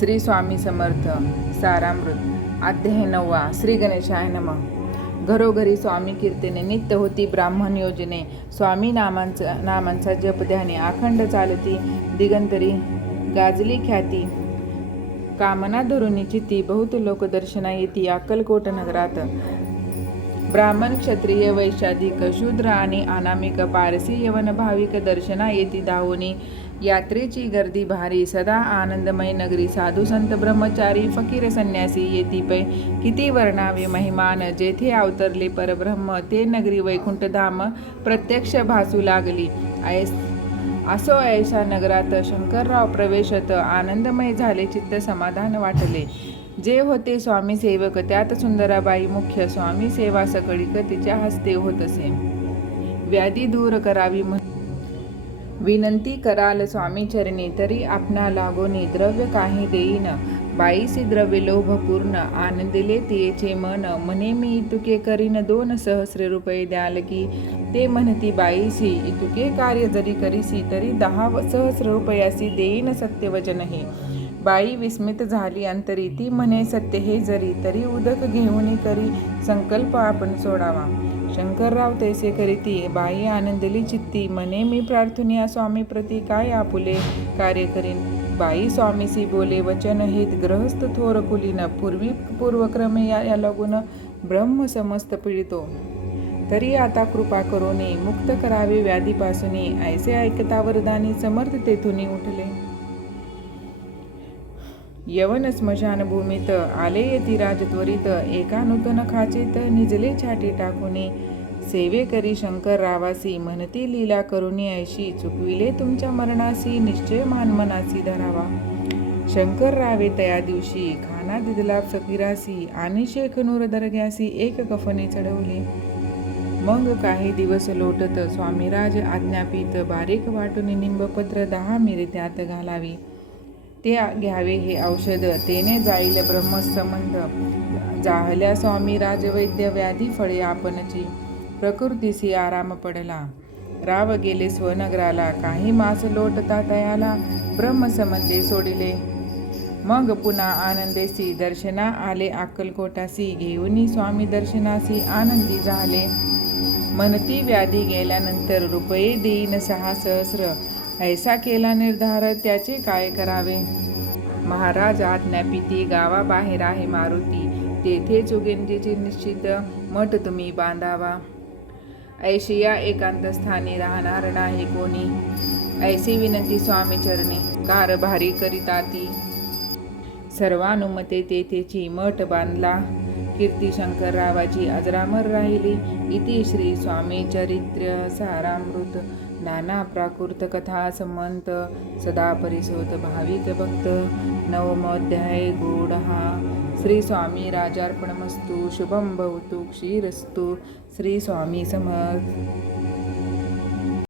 श्री स्वामी समर्थ सारामृत अध्याय नववा श्री गणेशाय नम. घरोघरी स्वामी कीर्तने नित्य होती ब्राह्मण योजने स्वामी नामांचा नामांचा जप ध्याने अखंड चालती दिगंतरी गाजली ख्याती कामना धरुणी चित्ती बहुत लोक दर्शना येती अक्कलकोट नगरात. ब्राह्मण क्षत्रिय वैशाधिक शूद्र आणि अनामिक पारसी यवन भाविक दर्शना येती धावणी यात्रेची गर्दी भारी सदा आनंदमय नगरी साधू संत ब्रह्मचारी फकीर संन्यासी येती पै किती वर्णावे महिमान जेथे अवतरले परब्रह्म ते नगरी वैकुंठधाम प्रत्यक्ष भासू लागली. ऐस असो ऐशा नगरात शंकरराव प्रवेशत आनंदमय झाले चित्त समाधान वाटले. जे होते स्वामी सेवक त्यात सुंदराबाई मुख्य स्वामी सेवा सकळी तिच्या हस्ते होत असे. व्याधी दूर करावी म्हणून विनंती कराल स्वामीचरणी तरी आपणा लागोनी द्रव्य काही देईन. बाईसी द्रव्य लोभ पूर्ण आनंदिले तिचे मन. म्हणे मी इतुके करीन दोन सहस्र रुपये द्याल की. ते म्हणती बाईसी इतुके कार्य जरी करीसी तरी दहा सहस्र रुपयासी देईन सत्यवचन हे बाई विस्मित झाली अंतरी ती म्हणे सत्य हे जरी तरी उदक घेऊन करी संकल्प आपण सोडावा. शंकरराव तैसे करीती बाई आनंदली चित्ती म्हणे मी प्रार्थनिया स्वामी प्रती काय आपुले कार्य करीन? बाई स्वामीसी बोले वचन हित ग्रहस्थ थोर कुलीन पूर्वी पूर्वक्रमे या या लगून ब्रह्म समस्त पीडितो तरी आता कृपा करोनी मुक्त करावे व्याधीपासून ऐसे ऐकता वरदानी समर्थ तेथुनी उठले. यवन स्मशानभूमीत आले येती राजत्वरित एका नूतन खाचेत निजले छाटी टाकूने. सेवे करी शंकर रावासी म्हणती लीला करुणी ऐशी चुकविले तुमच्या मरणासी निश्चय मानमनासी धरावा. शंकर रावे तया दिवशी खाना दिदला फकीरासी आणि शेख नूर दर्ग्यासी एक कफने चढवले. मग काही दिवस लोटत स्वामीराज आज्ञापित बारीक वाटून निंबपत्र दहा मिरे त्यात घालावी. ते घ्यावे हे औषध. तेने जाईल ब्रह्मसंबंध जाहल्या स्वामी राजवैद्य व्याधी फळे आपणची. प्रकृतीसी आराम पडला. राव गेले स्वनगराला. काही मास लोटता तयाला ब्रह्मसंबंधे सोडिले. मग पुन्हा आनंदेसी दर्शना आले अक्कलकोटासी. घेऊनी स्वामी दर्शनासी आनंदी झाले. मनती व्याधी गेल्यानंतर रुपये देईन सहा सहस्र. ऐसा केला निर्धार त्याचे काय करावे? महाराज आज्ञापिती गावाबाहेर आहे मारुती. तेथे चुगेंदीचे निश्चित. मठ तुम्ही बांधावा. ऐशिया एकांत स्थानी राहणार नाही कोणी. ऐसी विनंती स्वामी चरणी. कारभारी करिता ती. सर्वानुमते तेथेची मठ बांधला. कीर्ती शंकररावाची अजरामर राहिली. इति श्री स्वामी चरित्र सारामृत. नाना प्राकृत कथा संमंत सदा परिसोत भाविक भक्त. नवमोध्याय गूढ हा. श्री स्वामी राजार्पणमस्तु शुभम भवतु क्षीरस्तु. श्री स्वामी समर्थ.